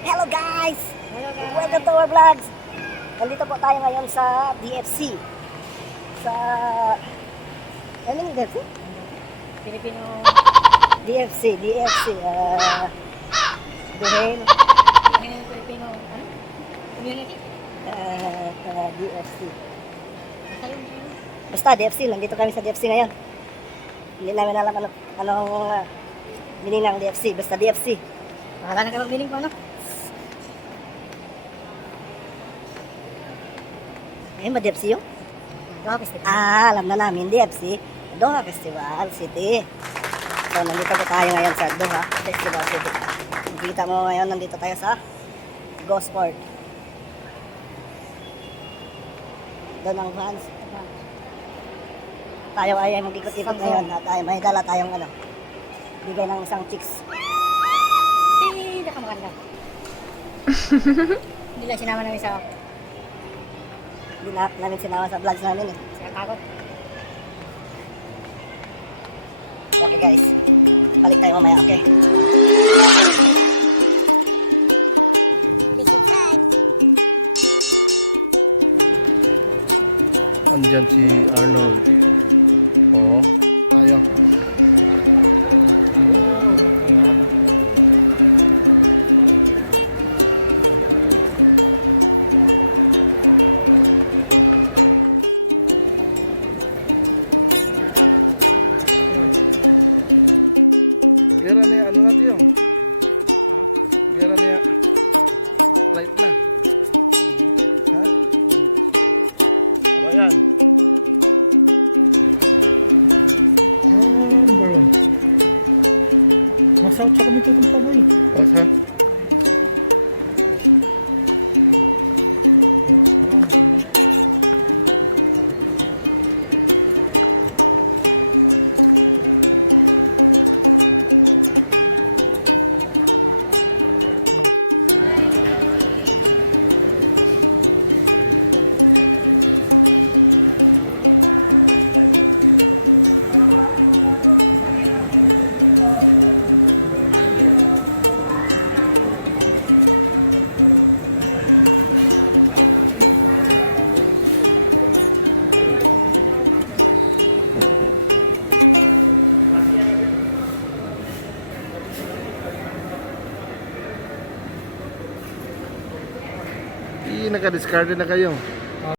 Hello guys! Hello guys. Welcome to our vlogs! Nandito po tayo ngayon sa DFC. Sa... Ano yung DFC? Filipino DFC. Buhain. Filipino community. DFC. Basta yun. Basta DFC, nandito kami sa DFC ngayon. Hindi namin alam anong meaning ng DFC. Basta DFC. Nakala na kayo mag-meaning ko ano? Ayun ba DFC yun? Doha Festival. Alam na namin DFC. Doha Festival City. So, nandito po tayo ngayon sa Doha Festival City. Nakikita mo ngayon, nandito tayo sa Gosport. Doon ang fans. Tayo ay mag-ikot-ikot ngayon. At tayo, may dala tayong bigay ng isang chicks. Hindi ka maganda. Hindi lang sinama namin sa Hindi lahat namin sinama sa vlogs namin eh. ako. Okay guys, balik tayo mamaya, okay? Andyan si naka-discard na kayo.